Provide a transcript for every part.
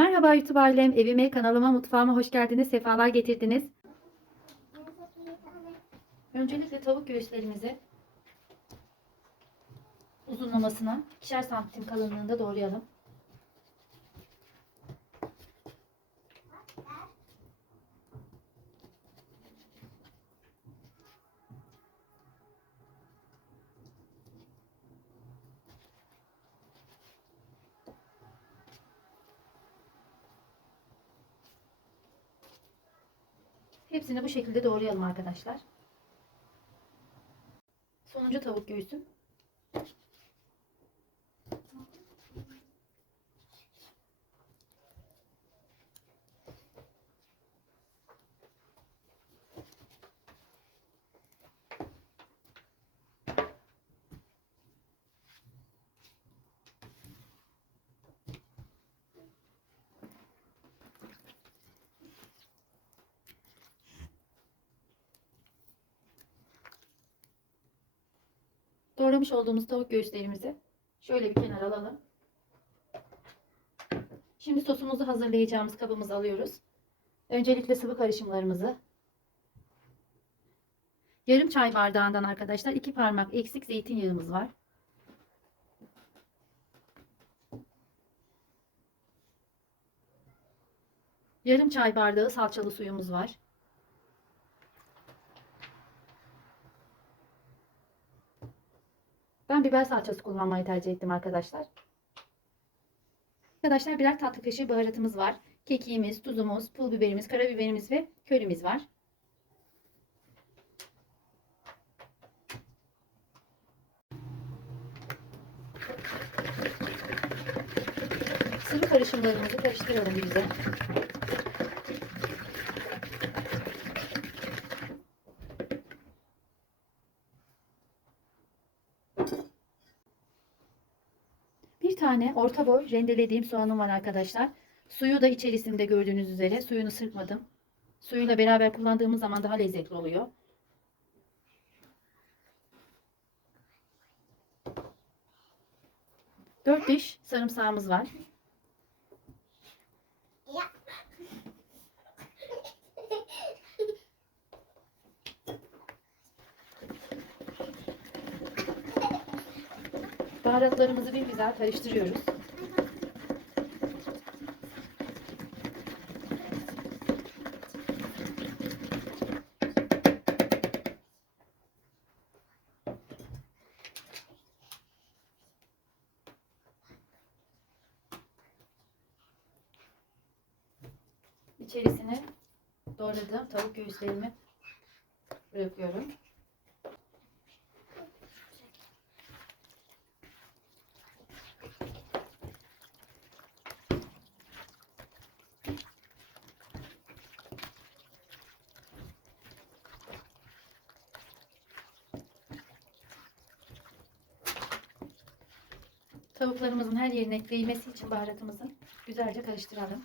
Merhaba YouTube ailem, evime, kanalıma, mutfağıma hoş geldiniz, sefalar getirdiniz. Öncelikle tavuk göğüslerimizi uzunlamasına ikişer santim kalınlığında doğrayalım. Hepsini bu şekilde doğrayalım arkadaşlar. Sonuncu tavuk göğsüm. Doğramış olduğumuz tavuk göğüslerimizi şöyle bir kenara alalım. Şimdi sosumuzu hazırlayacağımız kabımızı alıyoruz. Öncelikle sıvı karışımlarımızı yarım çay bardağından arkadaşlar iki parmak eksik zeytinyağımız var. Yarım çay bardağı salçalı suyumuz var. Ben biber salçası kullanmayı tercih ettim arkadaşlar. Arkadaşlar birer tatlı kaşığı baharatımız var. Kekiğimiz, tuzumuz, pul biberimiz, karabiberimiz ve körümüz var. Sıvı karışımlarımızı karıştıralım güzel. Tane orta boy rendelediğim soğanım var arkadaşlar. Suyu da içerisinde gördüğünüz üzere suyunu sırpmadım. Suyuyla beraber kullandığımız zaman daha lezzetli oluyor. Dört diş sarımsağımız var. Baharatlarımızı bir güzel karıştırıyoruz. İçerisine doğradığım tavuk göğüslerimi bırakıyorum. Tavuklarımızın her yerine değmesi için baharatımızı güzelce karıştıralım.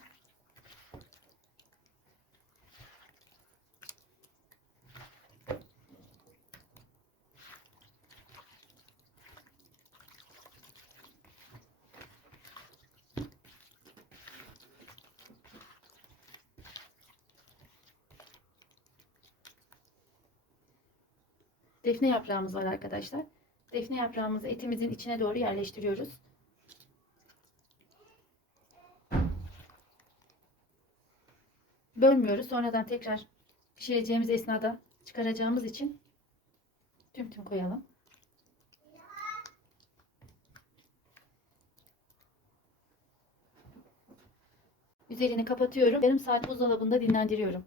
Defne yaprağımız var arkadaşlar. Defne yaprağımızı etimizin içine doğru yerleştiriyoruz. Bölmüyoruz. Sonradan tekrar pişireceğimiz esnada çıkaracağımız için tüm tüm koyalım. Üzerini kapatıyorum. Yarım saat buzdolabında dinlendiriyorum.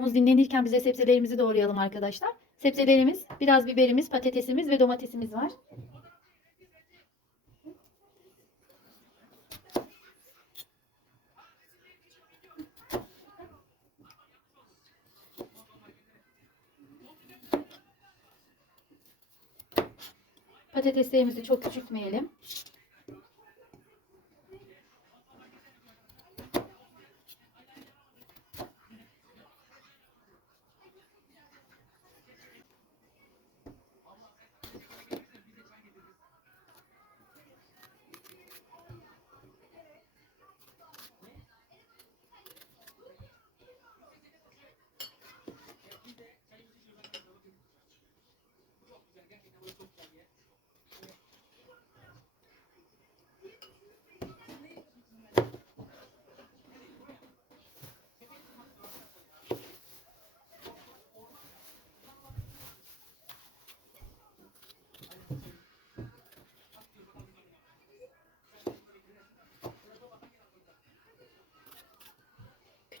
Tavuğumuz dinlenirken bize sebzelerimizi doğrayalım arkadaşlar. Sebzelerimiz, biraz biberimiz, patatesimiz ve domatesimiz var. Patateslerimizi çok küçültmeyelim.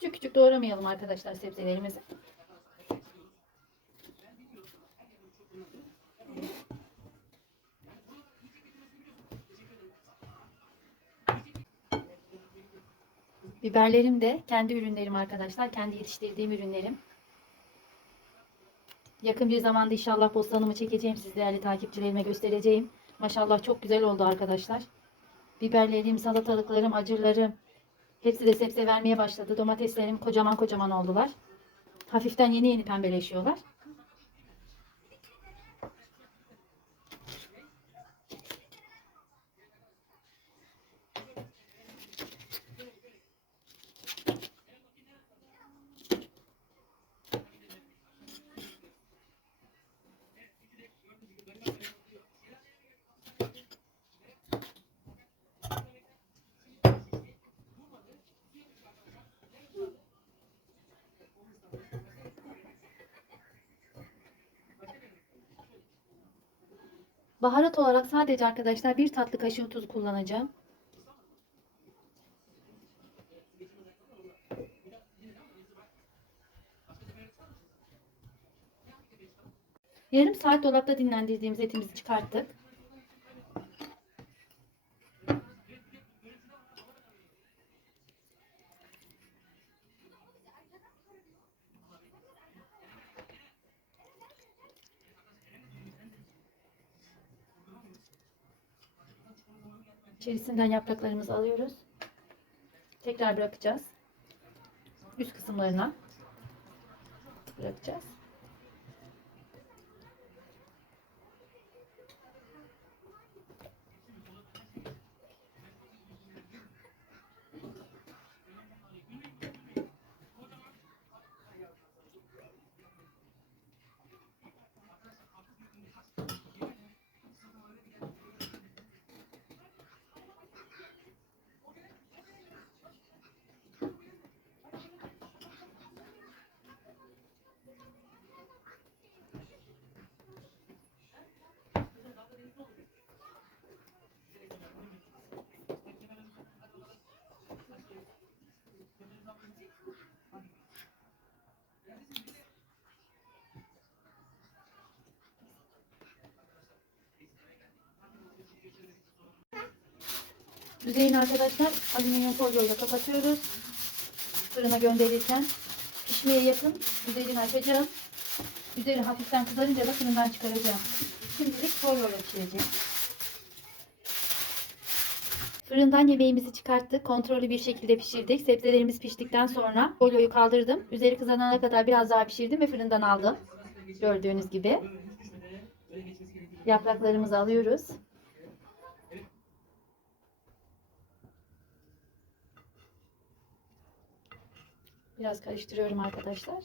Küçük küçük doğramayalım arkadaşlar sebzelerimizi. Biberlerim de kendi ürünlerim arkadaşlar. Kendi yetiştirdiğim ürünlerim. Yakın bir zamanda inşallah bostanımı çekeceğim. Siz değerli takipçilerime göstereceğim. Maşallah çok güzel oldu arkadaşlar. Biberlerim, salatalıklarım, acırlarım. Hepsi de sebze vermeye başladı. Domateslerim kocaman kocaman oldular. Hafiften yeni yeni pembeleşiyorlar. Baharat olarak sadece arkadaşlar bir tatlı kaşığı tuz kullanacağım. Yarım saat dolapta dinlendirdiğimiz etimizi çıkarttık. İçerisinden yapraklarımızı alıyoruz. Tekrar bırakacağız. Üst kısımlarına bırakacağız. Yüzeyini arkadaşlar alüminyum folyoyla kapatıyoruz. Fırına gönderirken pişmeye yakın üzerini açacağım. Üzeri hafiften kızarınca da fırından çıkaracağım. Şimdilik folyoyla pişireceğim. Fırından yemeğimizi çıkarttık. Kontrollü bir şekilde pişirdik. Sebzelerimiz piştikten sonra folyoyu kaldırdım. Üzeri kızarana kadar biraz daha pişirdim ve fırından aldım. Gördüğünüz gibi. Yapraklarımızı alıyoruz. Biraz karıştırıyorum arkadaşlar.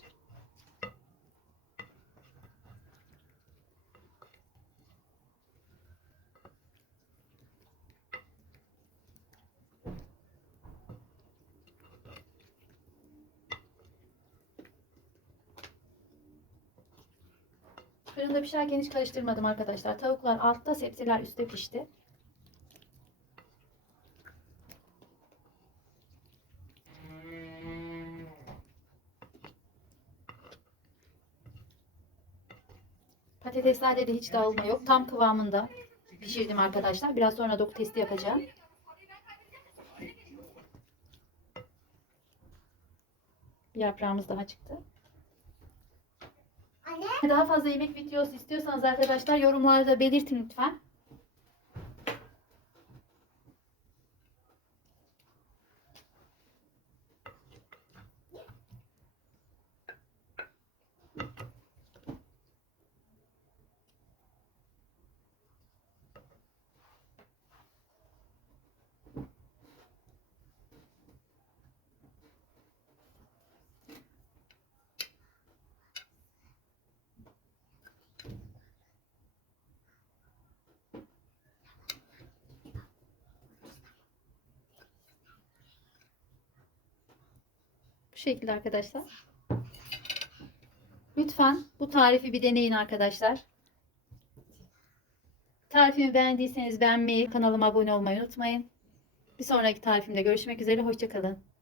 Fırında pişerken hiç karıştırmadım arkadaşlar. Tavuklar altta, sebzeler üstte pişti. Patateslerde de hiç dağılma yok. Tam kıvamında pişirdim arkadaşlar. Biraz sonra doku testi yapacağım. Bir yaprağımız daha çıktı. Anne. Daha fazla yemek videosu istiyorsanız arkadaşlar yorumlarda belirtin lütfen. Şekilde arkadaşlar. Lütfen bu tarifi bir deneyin arkadaşlar. Tarifimi beğendiyseniz beğenmeyi, kanalıma abone olmayı unutmayın. Bir sonraki tarifimde görüşmek üzere. Hoşçakalın.